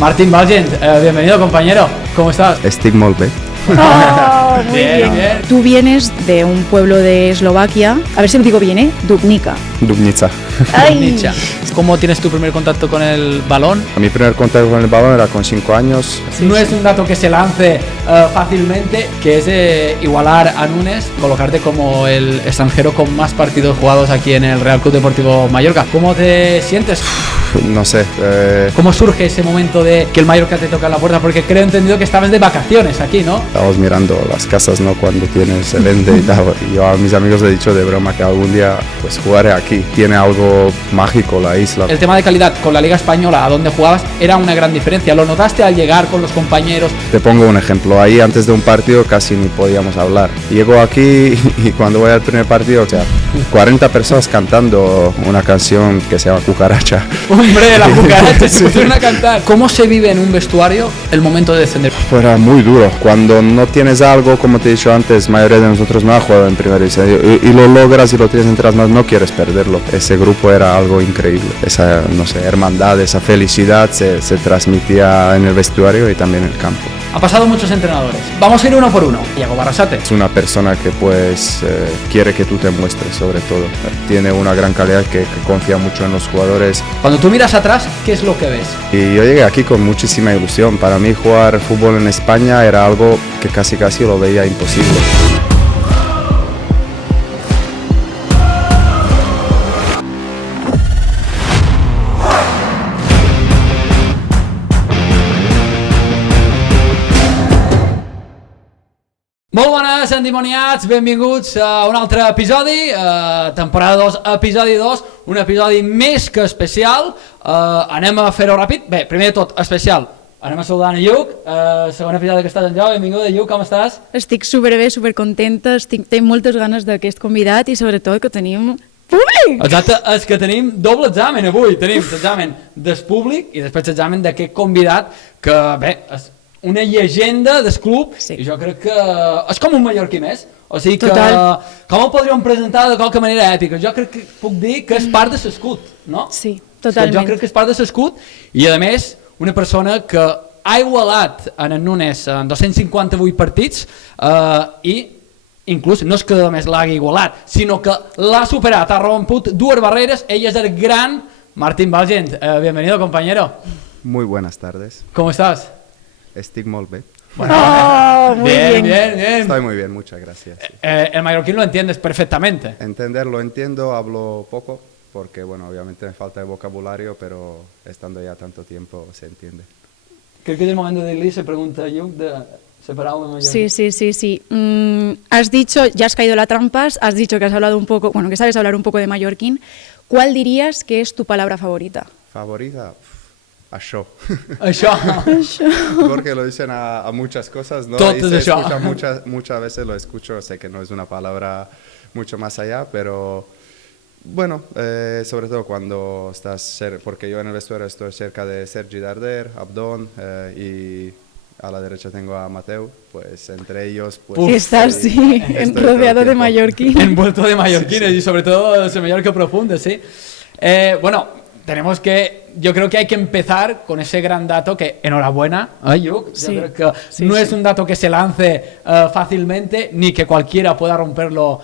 Martín Valgent, bienvenido compañero, ¿cómo estás? Estic molt bé. Oh, muy Bien, bien. bien. Tú vienes de un pueblo de Eslovaquia, a ver si lo digo bien, ¿eh? Dubnica. Dubnica. Nietzsche. ¿Cómo tienes tu primer contacto con el balón? Mi primer contacto con el balón era con 5 años. No es un dato que se lance fácilmente, que es igualar a Núñez, colocarte como el extranjero con más partidos jugados aquí en el Real Club Deportivo Mallorca. ¿Cómo te sientes? No sé, ¿Cómo surge ese momento de que el Mallorca te toca la puerta? Porque creo entendido que estabas de vacaciones aquí, ¿no? estábamos mirando las casas, ¿no? Cuando se vende y tal. Y yo a mis amigos le he dicho de broma que algún día pues jugaré aquí. Tiene algo mágico la isla. El tema de calidad con la Liga Española, a donde jugabas, era una gran diferencia. ¿Lo notaste al llegar con los compañeros? Te pongo un ejemplo. Ahí antes de un partido casi ni podíamos hablar. Llego aquí y cuando voy al primer partido, o sea, 40 personas cantando una canción que se llama Cucaracha. Hombre, la cucaracha se pusieron a cantar. ¿Cómo se vive en un vestuario el momento de descender? Fuera muy duro. Cuando no tienes algo, como te he dicho antes, la mayoría de nosotros no ha jugado en primera división y lo logras y lo tienes entre las manos, no quieres perderlo. Ese grupo era algo increíble. Esa, no sé, hermandad, esa felicidad se transmitía en el vestuario y también en el campo. Ha pasado muchos entrenadores. Vamos a ir uno por uno. Iago Barrasate. Es una persona que pues quiere que tú te muestres, sobre todo. Tiene una gran calidad que confía mucho en los jugadores. Cuando tú miras atrás, ¿qué es lo que ves? Y yo llegué aquí con muchísima ilusión. Para mí jugar fútbol en España era algo que casi lo veía imposible. Molt bones, endimoniats, benvinguts a un altre episodi, temporada 2, episodi 2, un episodi més que especial. Anem a fer-ho ràpid. Bé, primer de tot, especial. Anem a saludar en Lluc, segon episodi que estàs en Jau, benvinguda Lluc, com estàs? Estic superbé, supercontenta, tinc moltes ganes d'aquest convidat i sobretot que tenim públic! Exacte, és que tenim doble examen avui, tenim l'examen del públic i després l'examen d'aquest convidat que, bé, és una llegenda del club, sí. I jo crec que és com un mallorquí més, o sigui que com el podríem presentar de qualque manera èpica, jo crec que puc dir que és part de l'escut, no? Sí, totalment. Jo crec que és part de l'escut i a més una persona que ha igualat en Núñez en 258 partits i inclús no és que només l'hagi igualat, sinó que l'ha superat, ha romput dues barreres, ell és el gran Martín Valgent. Bienvenido, compañero. Muy buenas tardes. ¿Cómo estás? Estic molt bé. Bueno, muy bien. Bien. Estoy muy bien, muchas gracias. Sí. El mallorquín lo entiendes perfectamente. Entenderlo entiendo, hablo poco, porque bueno, obviamente me falta el vocabulario, pero estando ya tanto tiempo se entiende. Creo que es el momento de Lee se pregunta Lluc de separado de mallorquín. Sí. Has dicho, ya has caído la trampa, has dicho que has hablado un poco, bueno, que sabes hablar un poco de mallorquín. ¿Cuál dirías que es tu palabra favorita? ¿Favorita? Això. Això. Porque lo dicen a muchas cosas, ¿no? Tot y se això. escucha muchas veces lo escucho, sé que no es una palabra mucho más allá, pero bueno, sobre todo cuando estás, porque yo en el vestuario estoy cerca de Sergi Darder, Abdón y a la derecha tengo a Mateu, pues entre ellos... Pues, estás, sí, rodeado de mallorquín. Envuelto de mallorquines sí. Y sobre todo ese Mallorca profundo, sí. Bueno... yo creo que hay que empezar con ese gran dato que, enhorabuena, Lluc, sí, yo creo que no es un dato que se lance fácilmente, ni que cualquiera pueda romperlo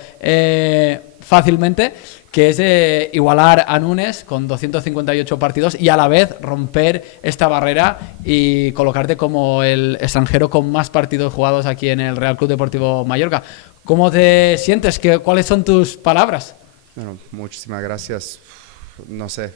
fácilmente, que es igualar a Núñez con 258 partidos y a la vez romper esta barrera y colocarte como el extranjero con más partidos jugados aquí en el Real Club Deportivo Mallorca. ¿Cómo te sientes? ¿Cuáles son tus palabras? Bueno, muchísimas gracias. No sé,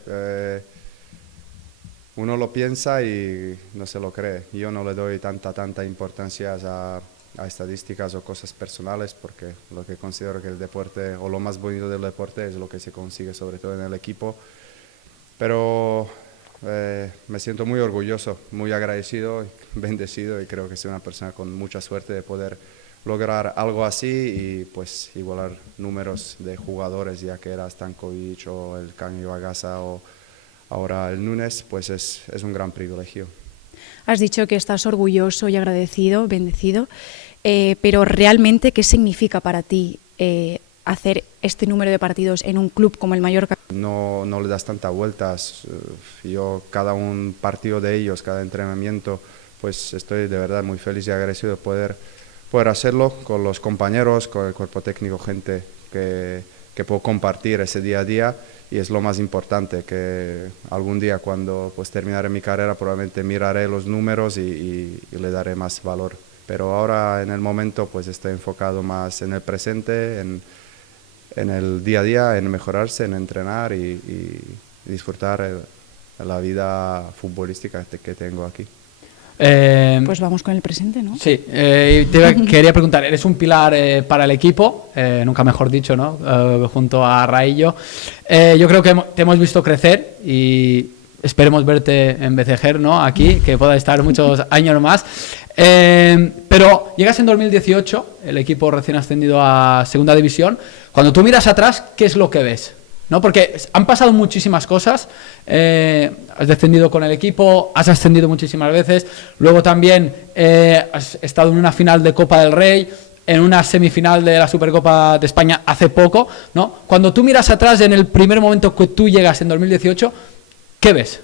uno lo piensa y no se lo cree. Yo no le doy tanta importancia a estadísticas o cosas personales porque lo que considero que el deporte o lo más bonito del deporte es lo que se consigue sobre todo en el equipo. Pero me siento muy orgulloso, muy agradecido, bendecido y creo que soy una persona con mucha suerte de poder lograr algo así y pues igualar números de jugadores, ya que era Stankovic o el Canio Agasa o ahora el Núñez, pues es un gran privilegio. Has dicho que estás orgulloso y agradecido, bendecido, pero realmente, ¿qué significa para ti hacer este número de partidos en un club como el Mallorca? No le das tantas vueltas. Yo cada un partido de ellos, cada entrenamiento, pues estoy de verdad muy feliz y agradecido de poder hacerlo con los compañeros, con el cuerpo técnico, gente que puedo compartir ese día a día, y es lo más importante, que algún día cuando pues terminaré mi carrera probablemente miraré los números y le daré más valor. Pero ahora en el momento pues estoy enfocado más en el presente, en el día a día, en mejorarse, en entrenar y disfrutar la vida futbolística que tengo aquí. Pues vamos con el presente, ¿no? Sí, quería preguntar, eres un pilar para el equipo, nunca mejor dicho, ¿no? Junto a Raillo. Yo creo que te hemos visto crecer y esperemos verte envejecer, ¿no? Aquí, que pueda estar muchos años más. Pero llegas en 2018, el equipo recién ascendido a Segunda División. Cuando tú miras atrás, ¿qué es lo que ves? ¿No? Porque han pasado muchísimas cosas, has descendido con el equipo, has ascendido muchísimas veces, luego también has estado en una final de Copa del Rey, en una semifinal de la Supercopa de España hace poco, ¿no? Cuando tú miras atrás en el primer momento que tú llegas en 2018, ¿qué ves?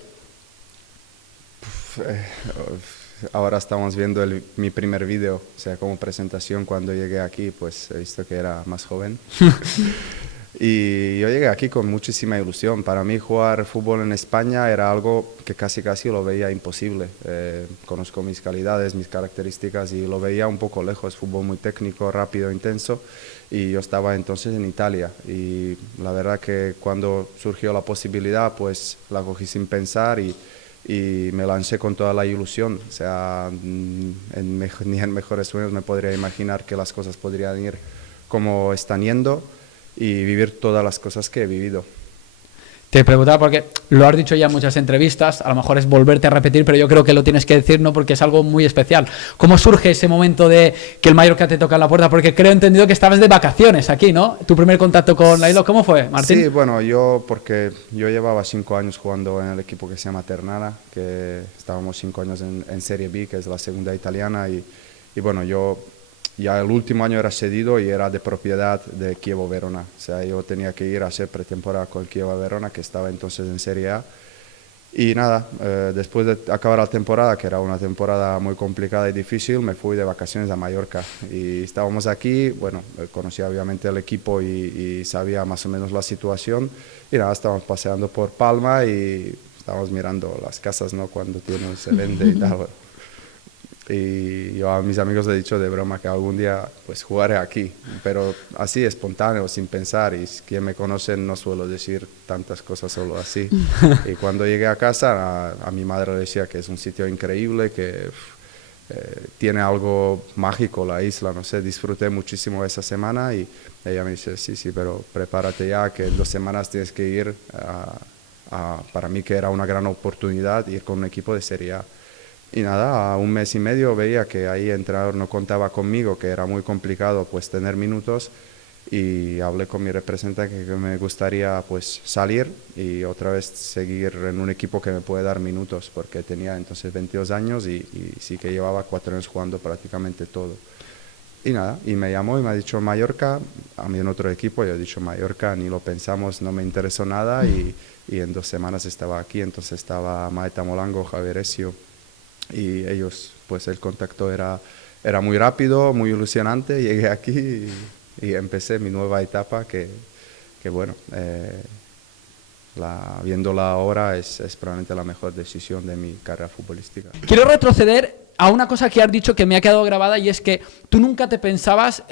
Ahora estamos viendo mi primer vídeo, o sea, como presentación cuando llegué aquí, pues he visto que era más joven. Y yo llegué aquí con muchísima ilusión. Para mí jugar fútbol en España era algo que casi lo veía imposible. Conozco mis calidades, mis características y lo veía un poco lejos. Fútbol muy técnico, rápido, intenso. Y yo estaba entonces en Italia. Y la verdad que cuando surgió la posibilidad, pues la cogí sin pensar y me lancé con toda la ilusión. O sea, ni en mejores sueños me podría imaginar que las cosas podrían ir como están yendo y vivir todas las cosas que he vivido. Te preguntaba porque lo has dicho ya en muchas entrevistas, a lo mejor es volverte a repetir, pero yo creo que lo tienes que decir, ¿no? Porque es algo muy especial. ¿Cómo surge ese momento de que el Mallorca te toca en la puerta? Porque creo entendido que estabas de vacaciones aquí, ¿no? Tu primer contacto con la isla, ¿cómo fue, Martín? Sí, bueno, porque yo llevaba 5 años jugando en el equipo que se llama Ternana, que estábamos 5 años en Serie B, que es la segunda italiana, y bueno, yo ya el último año era cedido y era de propiedad de Chievo Verona. O sea, yo tenía que ir a hacer pretemporada con el Chievo Verona, que estaba entonces en Serie A. Y nada, después de acabar la temporada, que era una temporada muy complicada y difícil, me fui de vacaciones a Mallorca. Y estábamos aquí, bueno, conocía obviamente el equipo y sabía más o menos la situación. Y nada, estábamos paseando por Palma y estábamos mirando las casas, ¿no? Cuando se vende y tal. Y yo a mis amigos le he dicho de broma que algún día pues jugaré aquí, pero así espontáneo, sin pensar, y quien me conocen no suelo decir tantas cosas solo así. Y cuando llegué a casa a mi madre le decía que es un sitio increíble, que tiene algo mágico la isla, no sé, disfruté muchísimo esa semana y ella me dice, sí, pero prepárate ya que en 2 semanas tienes que ir para mí que era una gran oportunidad ir con un equipo de Serie A. Y nada, a 1 mes y medio veía que ahí el entrenador no contaba conmigo, que era muy complicado pues tener minutos, y hablé con mi representante que me gustaría pues salir y otra vez seguir en un equipo que me puede dar minutos, porque tenía entonces 22 años y sí que llevaba 4 años jugando prácticamente todo. Y nada, y me llamó y me ha dicho Mallorca, a mí en otro equipo, yo he dicho Mallorca, ni lo pensamos, no me interesó nada, y en 2 semanas estaba aquí. Entonces estaba Maeta Molango, Javier Ezio, y ellos, pues el contacto era muy rápido, muy ilusionante. Llegué aquí y empecé mi nueva etapa que bueno, viéndola ahora es probablemente la mejor decisión de mi carrera futbolística. Quiero retroceder a una cosa que has dicho que me ha quedado grabada, y es que tú nunca te pensabas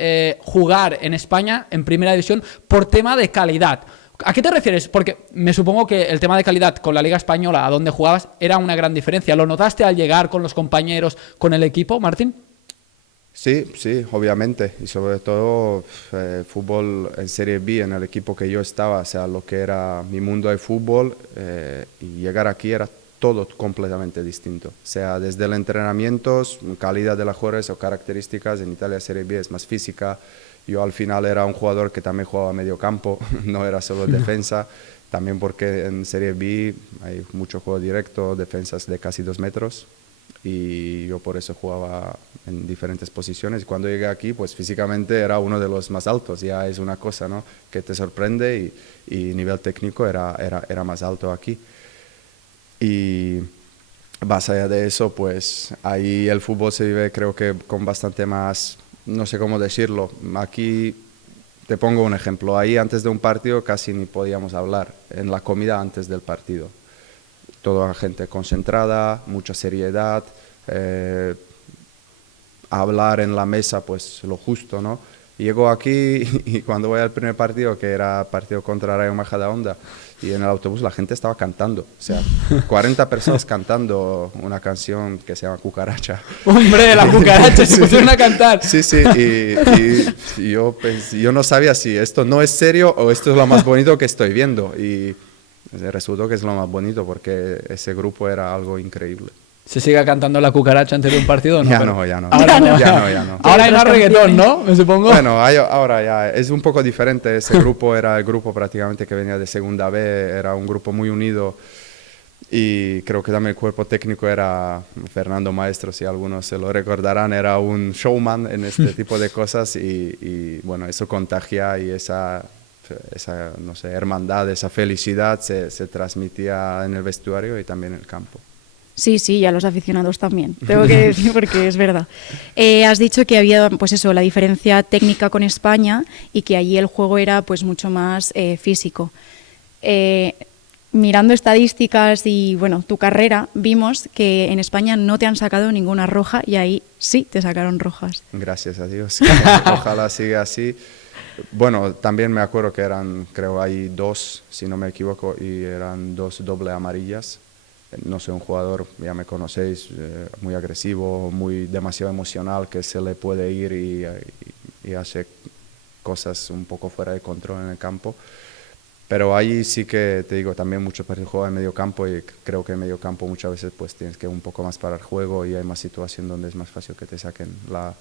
jugar en España en primera división por tema de calidad. ¿A qué te refieres? Porque me supongo que el tema de calidad con la Liga Española, a donde jugabas, era una gran diferencia. ¿Lo notaste al llegar con los compañeros, con el equipo, Martín? Sí, obviamente. Y sobre todo fútbol en Serie B, en el equipo que yo estaba, o sea, lo que era mi mundo de fútbol, y llegar aquí era todo completamente distinto. O sea, desde el entrenamiento, calidad de las jugadores o características. En Italia Serie B es más física. Yo al final era un jugador que también jugaba medio campo, no era solo defensa, también porque en Serie B hay mucho juego directo, defensas de casi 2 metros. y yo por eso jugaba en diferentes posiciones. Y cuando llegué aquí, pues físicamente era uno de los más altos, ya es una cosa, ¿no?, que te sorprende, y nivel técnico era más alto aquí. Y más allá de eso, pues ahí el fútbol se vive, creo que con bastante más, no sé cómo decirlo, aquí te pongo un ejemplo, ahí antes de un partido casi ni podíamos hablar, en la comida antes del partido. Toda la gente concentrada, mucha seriedad, hablar en la mesa pues lo justo, ¿no? Llego aquí y cuando voy al primer partido, que era partido contra Rayo Majadahonda, y en el autobús la gente estaba cantando, o sea, 40 personas cantando una canción que se llama Cucaracha. ¡Hombre, la cucaracha! Se pusieron a cantar. Sí, sí, y yo, pues, yo no sabía si esto no es serio o esto es lo más bonito que estoy viendo, y resultó que es lo más bonito porque ese grupo era algo increíble. ¿Se sigue cantando la cucaracha antes de un partido o no? Ya no, ya no. Ahora no. Ya no. Ahora hay más reggaetón, ¿no? Me supongo. Bueno, ahora ya es un poco diferente. Ese grupo era el grupo prácticamente que venía de Segunda B, era un grupo muy unido, y creo que también el cuerpo técnico era Fernando Maestro, si algunos se lo recordarán, era un showman en este tipo de cosas, y bueno, eso contagia, y esa no sé, hermandad, esa felicidad se transmitía en el vestuario y también en el campo. Sí, sí, y a los aficionados también, tengo que decir, porque es verdad. Has dicho que había, pues eso, la diferencia técnica con España, y que allí el juego era pues mucho más físico. Mirando estadísticas y bueno, tu carrera, vimos que en España no te han sacado ninguna roja, y ahí sí te sacaron rojas. Gracias a Dios. Ojalá siga así. Bueno, también me acuerdo que eran, creo, hay 2, si no me equivoco, y eran 2 doble amarillas. No soy un jugador, ya me conocéis, muy agresivo, demasiado emocional, que se le puede ir y hace cosas un poco fuera de control en el campo. Pero ahí sí que te digo, también muchos partidos juegan en medio campo, y creo que en medio campo muchas veces pues tienes que un poco más parar el juego, y hay más situación donde es más fácil que te saquen la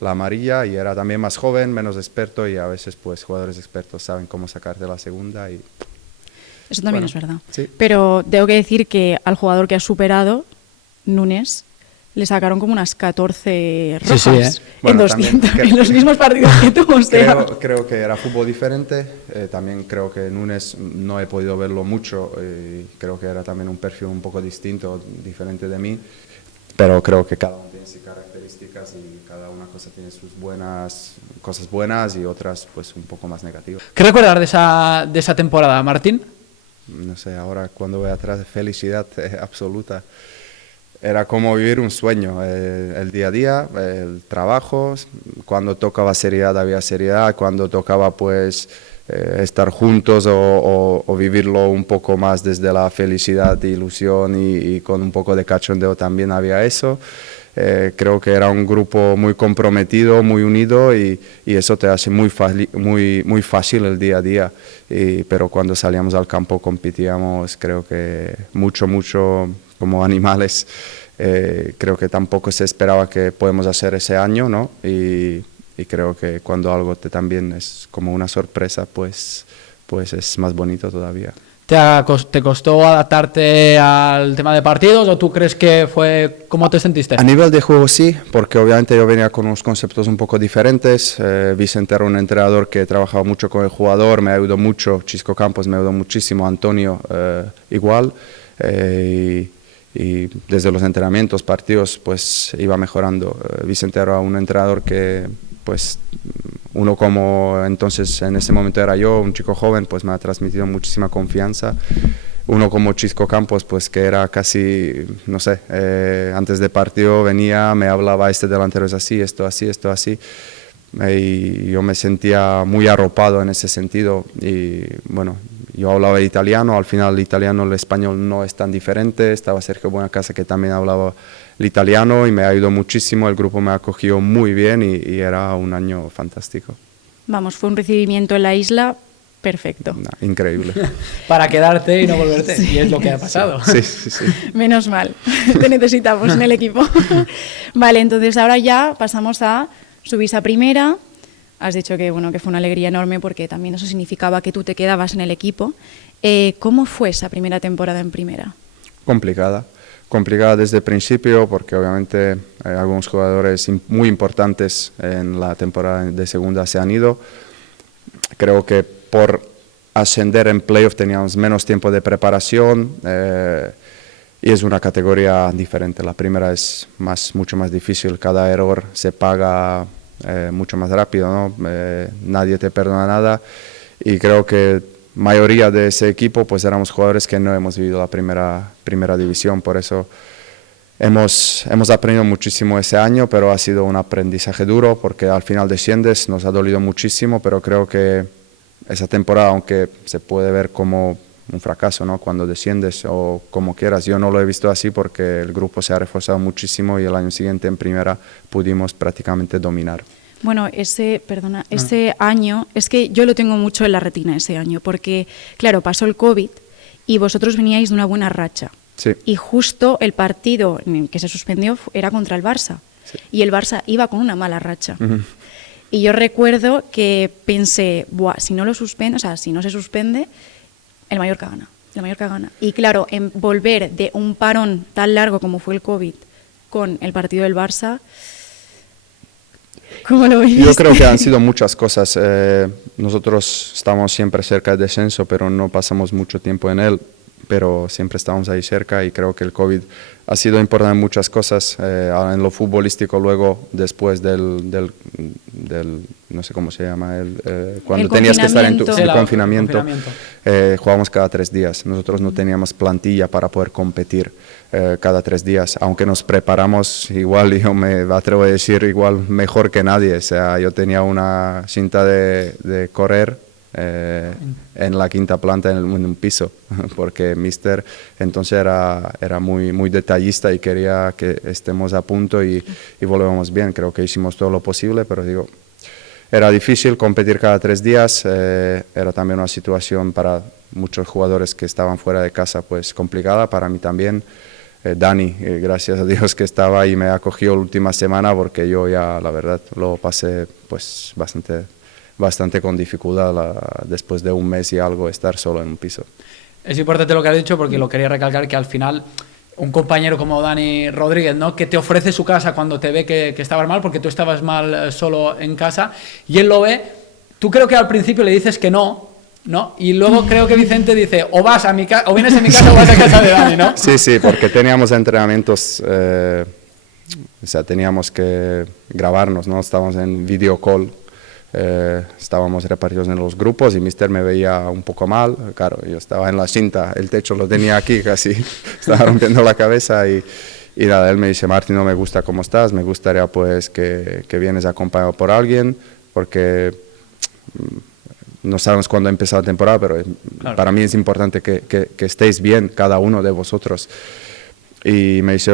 amarilla. Y era también más joven, menos experto, y a veces pues jugadores expertos saben cómo sacarte la segunda. Y eso también bueno, es verdad. Sí. Pero tengo que decir que al jugador que has superado, Núñez, le sacaron como unas 14 rojas Sí, en Bueno, 200, también, en los mismos partidos que tú. O sea. Creo que era fútbol diferente. También creo que Núñez no he podido verlo mucho. Creo que era también un perfil un poco distinto, diferente de mí. Pero creo que cada uno tiene sus características, y cada una cosa tiene sus cosas buenas y otras pues un poco más negativas. ¿Qué recuerdas de esa temporada, Martín? No sé, ahora cuando voy atrás, de felicidad absoluta. Era como vivir un sueño, el día a día, el trabajo. Cuando tocaba seriedad había seriedad, cuando tocaba pues estar juntos o vivirlo un poco más desde la felicidad, ilusión y con un poco de cachondeo también había eso. Creo que era un grupo muy comprometido, muy unido, y eso te hace muy fácil el día a día. Pero cuando salíamos al campo competíamos, creo que mucho como animales. Creo que tampoco se esperaba que podemos hacer ese año, ¿no? Y creo que cuando algo también es como una sorpresa, pues es más bonito todavía. ¿Te costó adaptarte al tema de partidos, o tú crees que fue... ¿Cómo te sentiste? A nivel de juego sí, porque obviamente yo venía con unos conceptos un poco diferentes. Vicente era un entrenador que trabajaba mucho con el jugador, me ayudó mucho. Chisco Campos me ayudó muchísimo, Antonio igual. Y desde los entrenamientos, partidos, pues iba mejorando. Vicente era un entrenador que, pues, uno como entonces en ese momento era yo, un chico joven, pues me ha transmitido muchísima confianza. Uno como Chisco Campos, pues que era casi, no sé, antes de partido venía, me hablaba, este delantero es así, esto así, esto así. Y yo me sentía muy arropado en ese sentido. Y bueno, yo hablaba italiano, al final el italiano, el español no es tan diferente. Estaba Sergio Buenacasa, que también hablaba el italiano, y me ayudó muchísimo. El grupo me acogió muy bien, y era un año fantástico. Vamos, fue un recibimiento en la isla perfecto. Increíble. Para quedarte y no volverte, sí. Y es lo que ha pasado. Sí. Menos mal, te necesitamos en el equipo. Vale, entonces ahora ya pasamos a subís a primera. Has dicho que, bueno, que fue una alegría enorme, porque también eso significaba que tú te quedabas en el equipo. ¿Cómo fue esa primera temporada en primera? Complicada, complicada desde el principio porque obviamente algunos jugadores muy importantes en la temporada de segunda se han ido. Creo que por ascender en playoff teníamos menos tiempo de preparación y es una categoría diferente. La primera es mucho más difícil, cada error se paga mucho más rápido, ¿no? Nadie te perdona nada y creo que mayoría de ese equipo pues éramos jugadores que no hemos vivido la primera división, por eso hemos aprendido muchísimo ese año, pero ha sido un aprendizaje duro porque al final desciendes, nos ha dolido muchísimo, pero creo que esa temporada, aunque se puede ver como un fracaso, ¿no? Cuando desciendes o como quieras, yo no lo he visto así porque el grupo se ha reforzado muchísimo y el año siguiente en primera pudimos prácticamente dominar. Bueno, ese año, es que yo lo tengo mucho en la retina ese año, porque, claro, pasó el COVID y vosotros veníais de una buena racha. Sí. Y justo el partido que se suspendió era contra el Barça. Sí. Y el Barça iba con una mala racha. Y yo recuerdo que pensé, buah, si no se suspende, el Mallorca gana. El Mallorca gana. Y claro, en volver de un parón tan largo como fue el COVID con el partido del Barça, ¿cómo lo viste? Yo creo que han sido muchas cosas. Nosotros estamos siempre cerca del descenso, pero no pasamos mucho tiempo en él, pero siempre estamos ahí cerca y creo que el COVID ha sido importante en muchas cosas. En lo futbolístico, luego, después del no sé cómo se llama, cuando tenías que estar en tu confinamiento. Jugábamos cada 3 días. Nosotros no teníamos plantilla para poder competir cada 3 días. Aunque nos preparamos igual, yo me atrevo a decir igual mejor que nadie. O sea, yo tenía una cinta de correr en la quinta planta en un piso, porque Mister entonces era muy detallista y quería que estemos a punto y volvamos bien. Creo que hicimos todo lo posible, pero digo, era difícil competir cada 3 días, era también una situación para muchos jugadores que estaban fuera de casa pues complicada, para mí también. Dani, gracias a Dios que estaba y me acogió la última semana porque yo ya la verdad lo pasé pues bastante con dificultad después de un mes y algo estar solo en un piso. Es importante lo que has dicho porque lo quería recalcar, que al final un compañero como Dani Rodríguez, ¿no? Que te ofrece su casa cuando te ve que estabas mal, porque tú estabas mal solo en casa, y él lo ve, tú creo que al principio le dices que no, y luego creo que Vicente dice, o vas a mi casa, o vienes a mi casa o vas a casa de Dani, ¿no? Sí, porque teníamos entrenamientos, o sea, teníamos que grabarnos, ¿no? Estábamos en video call. Estábamos repartidos en los grupos y Mister me veía un poco mal, claro, yo estaba en la cinta, el techo lo tenía aquí casi, estaba rompiendo la cabeza y nada, él me dice, Martín, no me gusta cómo estás, me gustaría pues que vienes acompañado por alguien, porque no sabemos cuándo empieza la temporada, pero claro, para mí es importante que estéis bien cada uno de vosotros. Y me dice,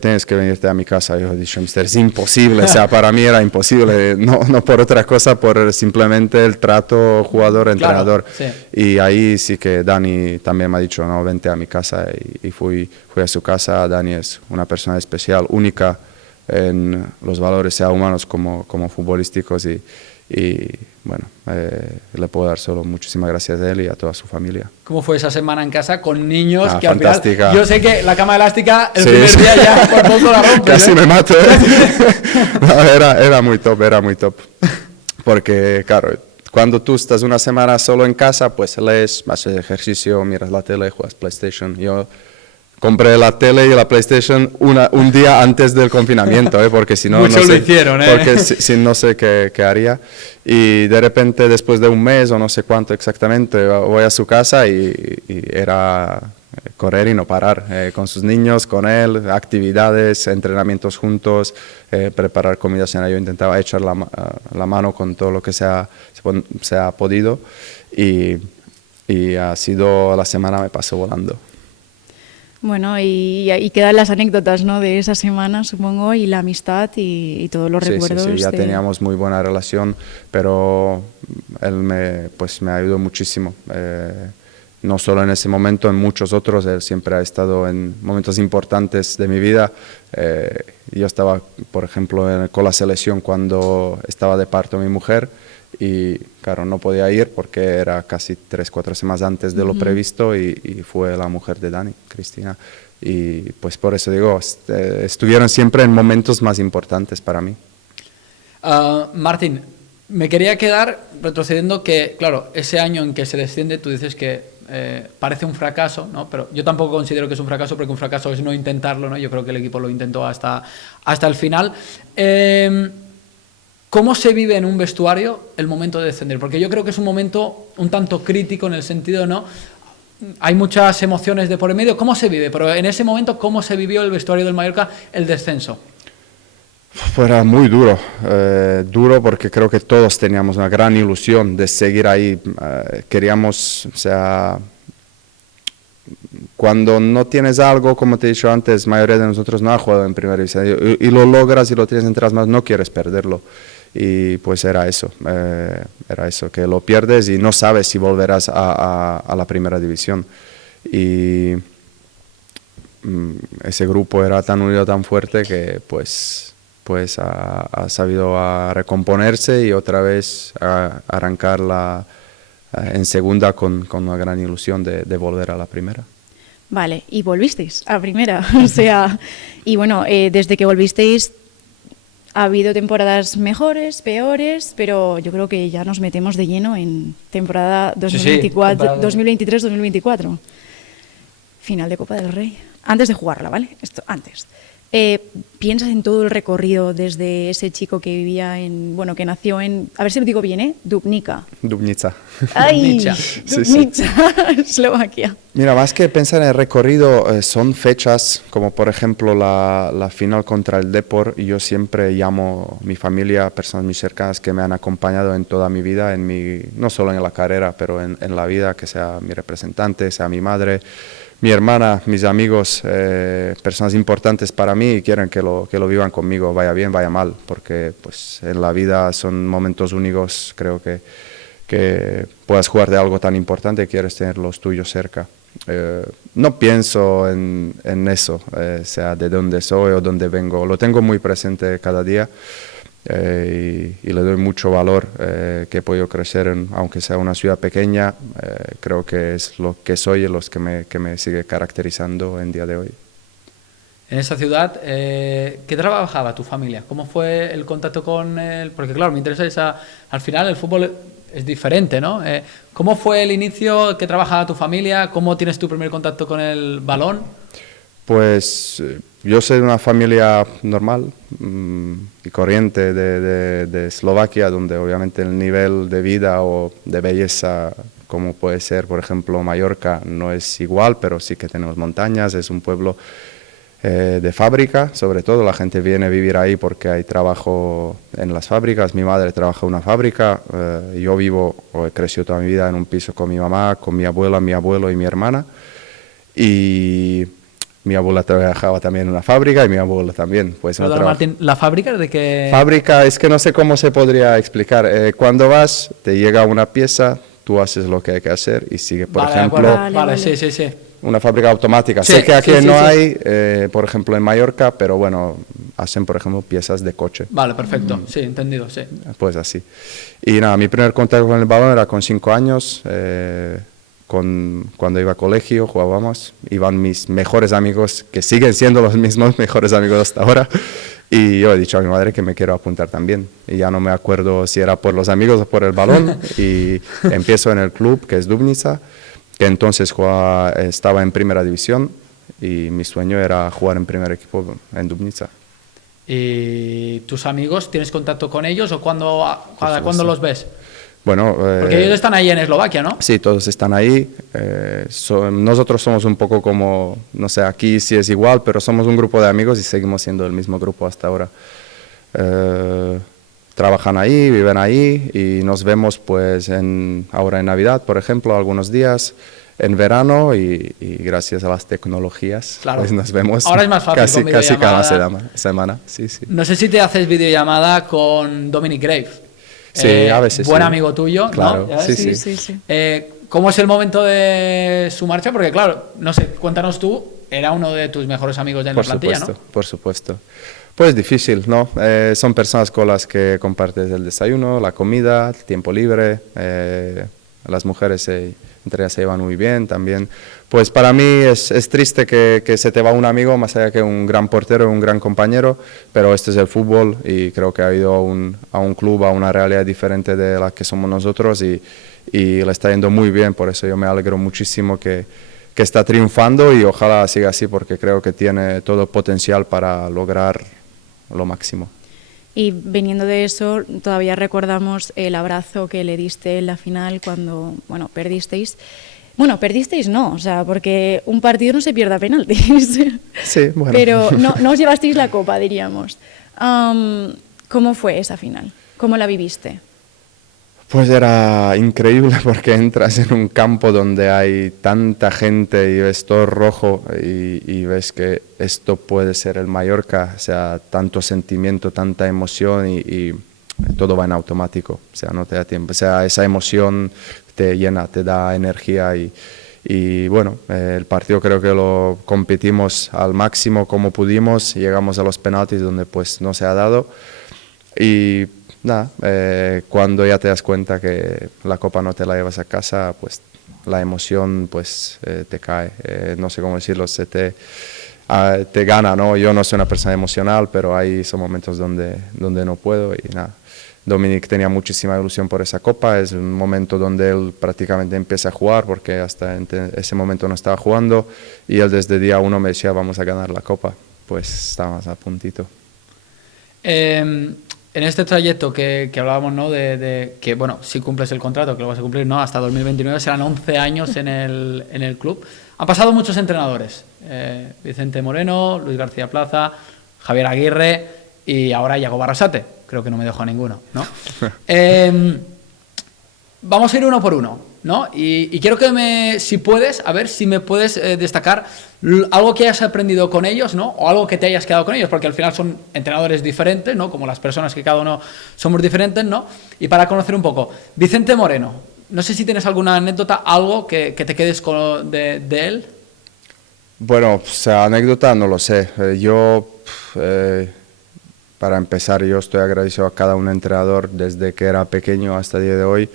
tienes que venirte a mi casa. Yo he dicho, Mister, es imposible, o sea, para mí era imposible, no por otra cosa, por simplemente el trato jugador-entrenador. Claro, sí. Y ahí sí que Dani también me ha dicho, no, vente a mi casa, y fui a su casa. Dani es una persona especial, única en los valores, sea humanos como futbolísticos, y bueno, le puedo dar solo muchísimas gracias a él y a toda su familia. ¿Cómo fue esa semana en casa con niños? Que fantástica. Al final, yo sé que la cama elástica el primer día ya por poco la rompes. Casi me mato, No, era muy top. Porque, claro, cuando tú estás una semana solo en casa, pues lees, haces ejercicio, miras la tele, juegas PlayStation. Yo compré la tele y la PlayStation un día antes del confinamiento, porque si no, muchos lo hicieron, porque si no sé qué haría. Y de repente, después de un mes o no sé cuánto exactamente, voy a su casa y era correr y no parar, con sus niños, con él, actividades, entrenamientos juntos, preparar comida, cena. Yo intentaba echar la mano con todo lo que se ha podido y ha sido, la semana me pasó volando. Bueno, y quedan las anécdotas, ¿no?, de esa semana, supongo, y la amistad y todos los recuerdos. Sí, ya teníamos muy buena relación, pero él me ayudó muchísimo. No solo en ese momento, en muchos otros. Él siempre ha estado en momentos importantes de mi vida. Yo estaba, por ejemplo, con la selección cuando estaba de parto mi mujer, y claro, no podía ir porque era casi 3-4 semanas antes de lo previsto, y fue la mujer de Dani, Cristina, y pues por eso digo, estuvieron siempre en momentos más importantes para mí. Martín, me quería quedar retrocediendo que, claro, ese año en que se desciende, tú dices que parece un fracaso, ¿no? Pero yo tampoco considero que es un fracaso, porque un fracaso es no intentarlo, ¿no? Yo creo que el equipo lo intentó hasta el final. ¿Cómo se vive en un vestuario el momento de descender? Porque yo creo que es un momento un tanto crítico en el sentido, ¿no? Hay muchas emociones de por en medio. ¿Cómo se vive? Pero en ese momento, ¿cómo se vivió el vestuario del Mallorca el descenso? Era muy duro, duro porque creo que todos teníamos una gran ilusión de seguir ahí. Queríamos, o sea, cuando no tienes algo, como te he dicho antes, la mayoría de nosotros no ha jugado en primera división y lo logras y lo tienes entre las manos, no quieres perderlo. Y pues era eso, que lo pierdes y no sabes si volverás a la primera división. Y ese grupo era tan unido, tan fuerte que pues ha sabido a recomponerse y otra vez a arrancarla en segunda con una gran ilusión de volver a la primera. Vale, y volvisteis a primera, o sea, y bueno, desde que volvisteis ha habido temporadas mejores, peores, pero yo creo que ya nos metemos de lleno en temporada 2023-2024. Final de Copa del Rey. Antes de jugarla, ¿vale? Esto antes. ¿Piensas en todo el recorrido desde ese chico que vivía que nació en, a ver si lo digo bien, Dubnica? Dubnica. ¡Ay! Dubnica. Dubnica, Eslovaquia. Mira, más que pensar en el recorrido, son fechas, como por ejemplo la final contra el Depor, y yo siempre llamo a mi familia, personas muy cercanas que me han acompañado en toda mi vida, no solo en la carrera, pero en la vida, que sea mi representante, sea mi madre, mi hermana, mis amigos, personas importantes para mí y quieren que lo vivan conmigo, vaya bien, vaya mal, porque pues en la vida son momentos únicos, creo que puedas jugar de algo tan importante, quieres tener los tuyos cerca. No pienso en eso, sea de dónde soy o dónde vengo, lo tengo muy presente cada día. Y le doy mucho valor que he podido crecer aunque sea una ciudad pequeña, creo que es lo que soy y los que me sigue caracterizando en día de hoy. En esa ciudad, ¿qué trabajaba tu familia? ¿Cómo fue el contacto con él? Porque claro, me interesa al final el fútbol es diferente, ¿no? ¿Cómo fue el inicio? ¿Qué trabajaba tu familia? ¿Cómo tienes tu primer contacto con el balón? Pues yo soy de una familia normal y corriente de Eslovaquia, donde obviamente el nivel de vida o de belleza, como puede ser, por ejemplo, Mallorca, no es igual, pero sí que tenemos montañas, es un pueblo de fábrica, sobre todo la gente viene a vivir ahí porque hay trabajo en las fábricas. Mi madre trabaja en una fábrica, yo vivo o he crecido toda mi vida en un piso con mi mamá, con mi abuela, mi abuelo y mi hermana, y mi abuela trabajaba también en una fábrica y mi abuelo también. Pues Perdona, Martín, ¿la fábrica de qué? Fábrica, es que no sé cómo se podría explicar. Cuando vas, te llega una pieza, tú haces lo que hay que hacer y sigue, por ejemplo... Vale, sí. Una fábrica automática. Sí, sé que aquí sí, no sí. hay, por ejemplo, en Mallorca, pero bueno, hacen, por ejemplo, piezas de coche. Vale, perfecto. Sí, entendido, sí. Pues así. Y nada, mi primer contacto con el balón era con 5 años. Cuando iba a colegio jugábamos, iban mis mejores amigos, que siguen siendo los mismos mejores amigos hasta ahora, y yo he dicho a mi madre que me quiero apuntar también, y ya no me acuerdo si era por los amigos o por el balón, y empiezo en el club, que es Dubnica, que entonces estaba en primera división, y mi sueño era jugar en primer equipo en Dubnica. ¿Y tus amigos, tienes contacto con ellos o cuándo los ves? Bueno, porque ellos están ahí en Eslovaquia, ¿no? Sí, todos están ahí. Nosotros somos un poco como, no sé, aquí sí es igual, pero somos un grupo de amigos y seguimos siendo el mismo grupo hasta ahora. Trabajan ahí, viven ahí y nos vemos pues ahora en Navidad, por ejemplo, algunos días, en verano y gracias a las tecnologías Claro. pues nos vemos ahora es más fácil casi cada videollamada. semana. Sí. No sé si te haces videollamada con Dominic Grave. Sí, a veces buen sí. amigo tuyo, Claro, ¿no? sí. ¿Cómo es el momento de su marcha? Porque claro, no sé, cuéntanos tú, era uno de tus mejores amigos de la plantilla, ¿no? Por supuesto. Pues difícil, ¿no? Son personas con las que compartes el desayuno, la comida, el tiempo libre. Las mujeres entre ellas se llevan muy bien también. Pues para mí es triste que se te va un amigo, más allá que un gran portero, un gran compañero, pero este es el fútbol y creo que ha ido a un club, a una realidad diferente de la que somos nosotros y le está yendo muy bien, por eso yo me alegro muchísimo que está triunfando y ojalá siga así porque creo que tiene todo el potencial para lograr lo máximo. Y viniendo de eso, todavía recordamos el abrazo que le diste en la final cuando, bueno, perdisteis. Bueno, perdisteis no, o sea, porque un partido no se pierde a penaltis. Sí, bueno. Pero no os llevasteis la copa, diríamos. ¿Cómo fue esa final? ¿Cómo la viviste? Pues era increíble porque entras en un campo donde hay tanta gente y ves todo rojo y ves que esto puede ser el Mallorca, o sea, tanto sentimiento, tanta emoción y todo va en automático, o sea, no te da tiempo, o sea, esa emoción te llena, te da energía y bueno, el partido creo que lo competimos al máximo como pudimos, llegamos a los penaltis donde pues no se ha dado y nada, cuando ya te das cuenta que la copa no te la llevas a casa, pues la emoción pues te cae, no sé cómo decirlo, te gana, ¿no? Yo no soy una persona emocional, pero hay son momentos donde no puedo y nada. Dominic tenía muchísima ilusión por esa copa, es un momento donde él prácticamente empieza a jugar porque hasta ese momento no estaba jugando y él desde día 1 me decía vamos a ganar la copa, pues estábamos a puntito. En este trayecto que hablábamos, ¿no? De que, bueno, si cumples el contrato, que lo vas a cumplir, ¿no? Hasta 2029, serán 11 años en el club. Han pasado muchos entrenadores. Vicente Moreno, Luis García Plaza, Javier Aguirre y ahora Iago Barrasate. Creo que no me dejo a ninguno, ¿no? Vamos a ir uno por uno, ¿no? Y quiero que si puedes, a ver si me puedes destacar algo que hayas aprendido con ellos, ¿no? O algo que te hayas quedado con ellos, porque al final son entrenadores diferentes, ¿no? Como las personas que cada uno somos diferentes, ¿no? Y para conocer un poco, Vicente Moreno, no sé si tienes alguna anécdota, algo que te quedes de él. Bueno, pues, anécdota no lo sé. Para empezar, yo estoy agradecido a cada un entrenador desde que era pequeño hasta el día de hoy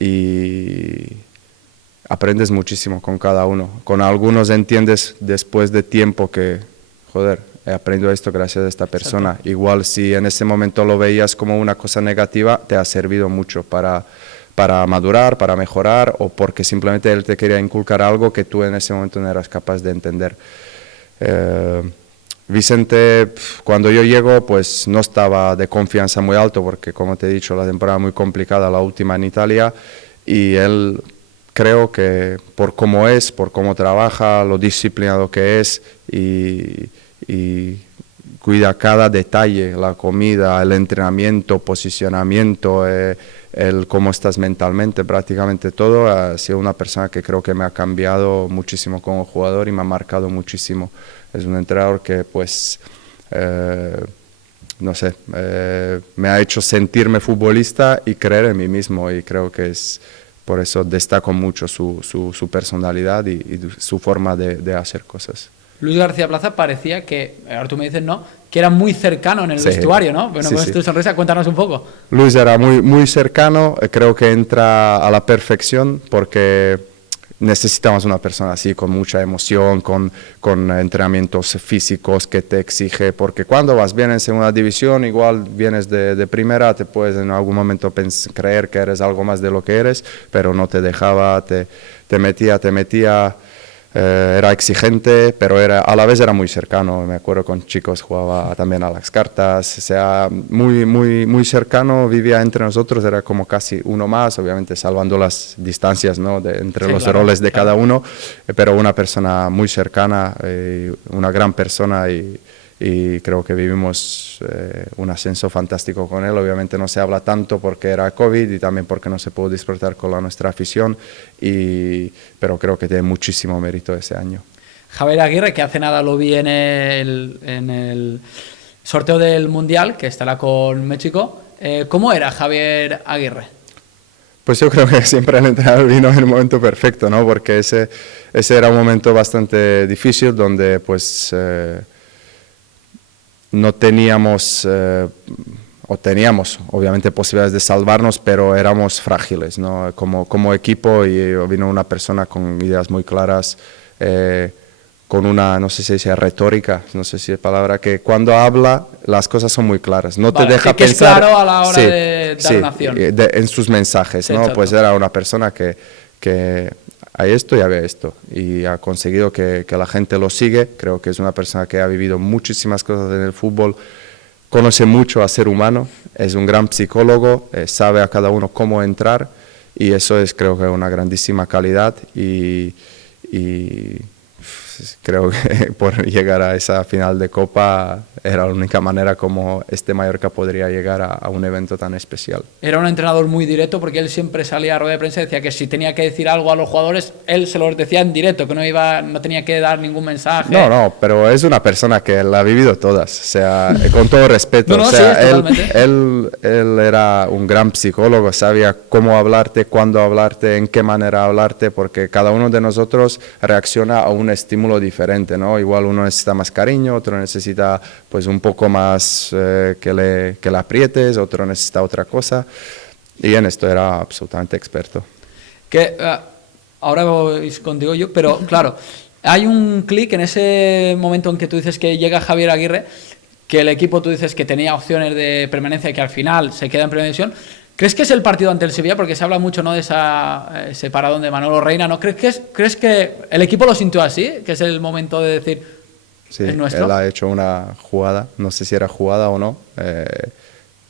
y aprendes muchísimo con cada uno. Con algunos entiendes después de tiempo que, joder, he aprendido esto gracias a esta persona. Exacto. Igual si en ese momento lo veías como una cosa negativa, te ha servido mucho para madurar, para mejorar o porque simplemente él te quería inculcar algo que tú en ese momento no eras capaz de entender. Vicente, cuando yo llego, pues no estaba de confianza muy alto porque, como te he dicho, la temporada muy complicada, la última en Italia, y él creo que por cómo es, por cómo trabaja, lo disciplinado que es y cuida cada detalle, la comida, el entrenamiento, posicionamiento, el cómo estás mentalmente, prácticamente todo, ha sido una persona que creo que me ha cambiado muchísimo como jugador y me ha marcado muchísimo. Es un entrenador que, pues, no sé, me ha hecho sentirme futbolista y creer en mí mismo y creo que es por eso destaco mucho su personalidad y su forma de hacer cosas. Luis García Plaza parecía que, ahora tú me dices no, que era muy cercano en el vestuario, ¿no? Bueno, con tu sonrisa, cuéntanos un poco. Luis era muy, muy cercano, creo que entra a la perfección porque necesitamos una persona así, con mucha emoción, con entrenamientos físicos que te exige, porque cuando vas bien en segunda división, igual vienes de primera, te puedes en algún momento creer que eres algo más de lo que eres, pero no te dejaba, te metía. Era exigente, pero a la vez era muy cercano. Me acuerdo con chicos jugaba también a las cartas, o sea, muy, muy, muy cercano, vivía entre nosotros, era como casi uno más, obviamente salvando las distancias, ¿no? entre los roles de cada uno, pero una persona muy cercana, una gran persona y creo que vivimos un ascenso fantástico con él. Obviamente no se habla tanto porque era COVID y también porque no se pudo disfrutar con nuestra afición, pero creo que tiene muchísimo mérito ese año. Javier Aguirre, que hace nada lo vi en el sorteo del Mundial, que estará con México. ¿Cómo era Javier Aguirre? Pues yo creo que siempre el entrenador vino en el momento perfecto, ¿no? Porque ese era un momento bastante difícil donde pues no teníamos o teníamos obviamente posibilidades de salvarnos, pero éramos frágiles, ¿no? Como equipo, y vino una persona con ideas muy claras, con una, no sé si dice retórica, no sé si es palabra, que cuando habla las cosas son muy claras, no te deja que pensar. Es claro a la hora de dar una acción. En sus mensajes, ¿no? Pues era una persona que hay esto y había esto, y ha conseguido que la gente lo sigue. Creo que es una persona que ha vivido muchísimas cosas en el fútbol, conoce mucho a ser humano, es un gran psicólogo, sabe a cada uno cómo entrar, y eso es, creo que, una grandísima calidad, y creo que por llegar a esa final de Copa era la única manera como este Mallorca podría llegar a un evento tan especial. Era un entrenador muy directo, porque él siempre salía a rueda de prensa y decía que si tenía que decir algo a los jugadores, él se los decía en directo, que no tenía que dar ningún mensaje. No, pero es una persona que la ha vivido todas, o sea, con todo respeto. O sea, él era un gran psicólogo, sabía cómo hablarte, cuándo hablarte, en qué manera hablarte, porque cada uno de nosotros reacciona a un estímulo diferente, ¿no? Igual uno necesita más cariño, otro necesita pues un poco más que le aprietes, otro necesita otra cosa, y en esto era absolutamente experto. Ahora voy contigo yo, pero claro, hay un clic en ese momento en que tú dices que llega Javier Aguirre, que el equipo tú dices que tenía opciones de permanencia y que al final se queda en primera división. ¿Crees que es el partido ante el Sevilla? Porque se habla mucho, ¿no?, de ese paradón de Manolo Reina, ¿no? ¿Crees que el equipo lo sintió así? Que es el momento de decir, sí, es nuestro. Él ha hecho una jugada, no sé si era jugada o no,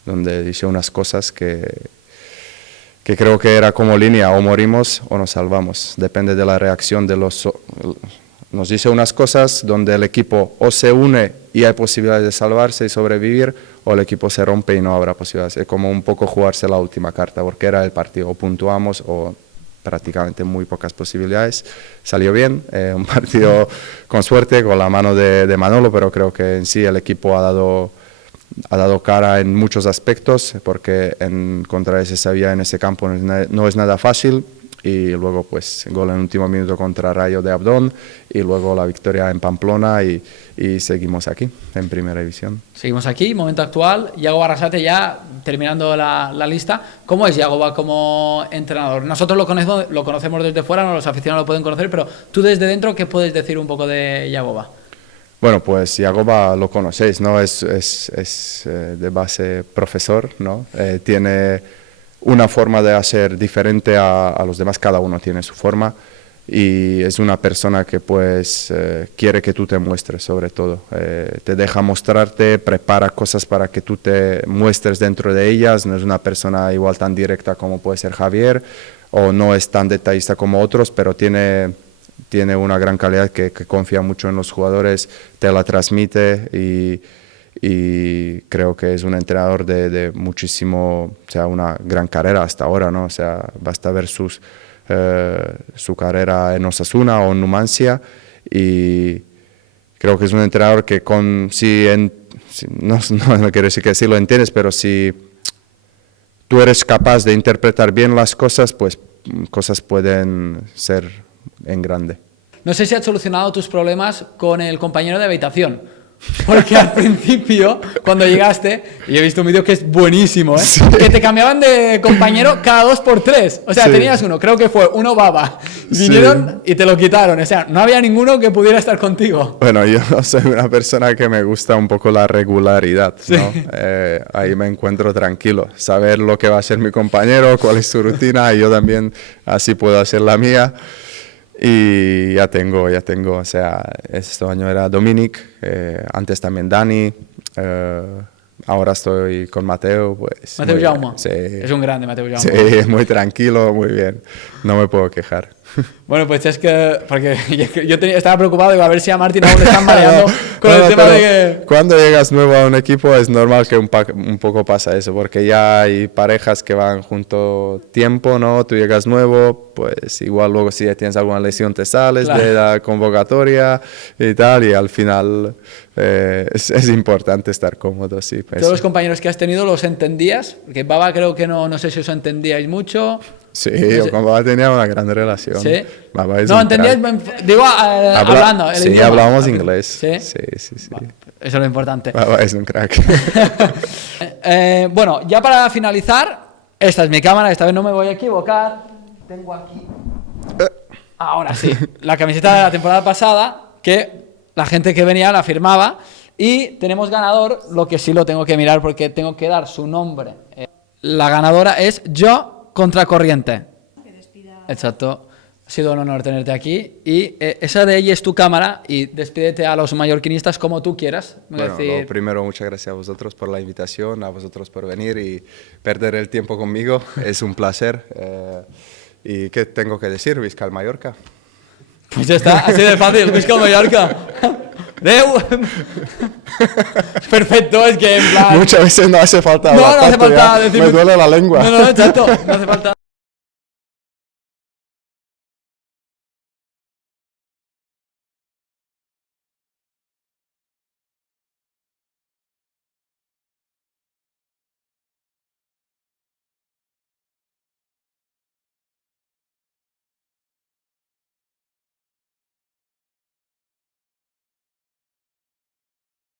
donde dice unas cosas que creo que era como línea: o morimos o nos salvamos. Depende de la reacción de los... Nos dice unas cosas donde el equipo o se une y hay posibilidades de salvarse y sobrevivir, o el equipo se rompe y no habrá posibilidades. Es como un poco jugarse la última carta, porque era el partido: o puntuamos o prácticamente muy pocas posibilidades. Salió bien, un partido con suerte, con la mano de Manolo, pero creo que en sí el equipo ha dado cara en muchos aspectos, porque contra ese Sevilla en ese campo no es nada fácil. Y luego pues gol en último minuto contra Rayo de Abdón, y luego la victoria en Pamplona, y seguimos aquí en primera división. Seguimos aquí, momento actual. Yago Barrasate, ya terminando la lista. ¿Cómo es Yago como entrenador? Nosotros lo conocemos desde fuera, no, los aficionados lo pueden conocer, pero tú desde dentro, ¿qué puedes decir un poco de Yago? Bueno, pues Yago lo conocéis, ¿no? Es de base profesor, ¿no? Tiene una forma de hacer diferente a los demás, cada uno tiene su forma, y es una persona que pues quiere que tú te muestres, sobre todo. Te deja mostrarte, prepara cosas para que tú te muestres dentro de ellas. No es una persona igual tan directa como puede ser Javier, o no es tan detallista como otros, pero tiene una gran calidad, que confía mucho en los jugadores, te la transmite, y creo que es un entrenador de muchísimo, o sea, una gran carrera hasta ahora, ¿no? O sea, basta ver su carrera en Osasuna o en Numancia, y creo que es un entrenador que no quiero decir que sí lo entiendes, pero si tú eres capaz de interpretar bien las cosas, pues cosas pueden ser en grande. No sé si has solucionado tus problemas con el compañero de habitación. Porque al principio, cuando llegaste, y he visto un vídeo que es buenísimo, Sí. que te cambiaban de compañero cada 2 por 3. O sea, Sí. tenías uno, creo que fue uno baba. Vinieron y te lo quitaron. O sea, no había ninguno que pudiera estar contigo. Bueno, yo soy una persona que me gusta un poco la regularidad, ¿no? Sí. Ahí me encuentro tranquilo. Saber lo que va a hacer mi compañero, cuál es su rutina, y yo también así puedo hacer la mía. Y ya tengo, o sea, este año era Dominic, antes también Dani, ahora estoy con Mateo, pues... Mateo Jaume. Sí. Es un grande, Mateo Jaume. Sí, muy tranquilo, muy bien, no me puedo quejar. Bueno, pues es que... Porque yo estaba preocupado, digo, a ver si a Martín aún le están mareando con el tema de que... Cuando llegas nuevo a un equipo es normal que un poco pasa eso, porque ya hay parejas que van junto tiempo, ¿no? Tú llegas nuevo, pues igual luego si tienes alguna lesión te sales Claro. de la convocatoria y tal, y al final es importante estar cómodo, sí. Pues. Todos los compañeros que has tenido los entendías, porque Baba creo que no sé si os entendíais mucho. Sí, No sé. yo con papá tenía una gran relación. ¿Sí? Papá es No, un ¿entendías? crack. Digo, hablando. el Sí, idioma. hablamos inglés. ¿Sí? Sí, sí, sí. Vale, eso es lo importante. Papá es un crack. Bueno, ya para finalizar, esta es mi cámara, esta vez no me voy a equivocar. Tengo aquí, ahora sí, la camiseta de la temporada pasada, que la gente que venía la firmaba. Y tenemos ganador, lo que sí lo tengo que mirar porque tengo que dar su nombre. La ganadora es Yo Contracorriente. Exacto. Ha sido un honor tenerte aquí. Y esa de ella es tu cámara y despídete a los mallorquinistas como tú quieras. Bueno, lo primero, muchas gracias a vosotros por la invitación, a vosotros por venir y perder el tiempo conmigo. Es un placer. ¿Y qué tengo que decir? Visca el Mallorca. Pues ya está, así de fácil. Visca el Mallorca. Deu. Perfecto, es que en plan... Muchas veces no hace falta No, hablar no hace tanto falta ya. decir... Me duele la lengua. No, exacto, no hace falta...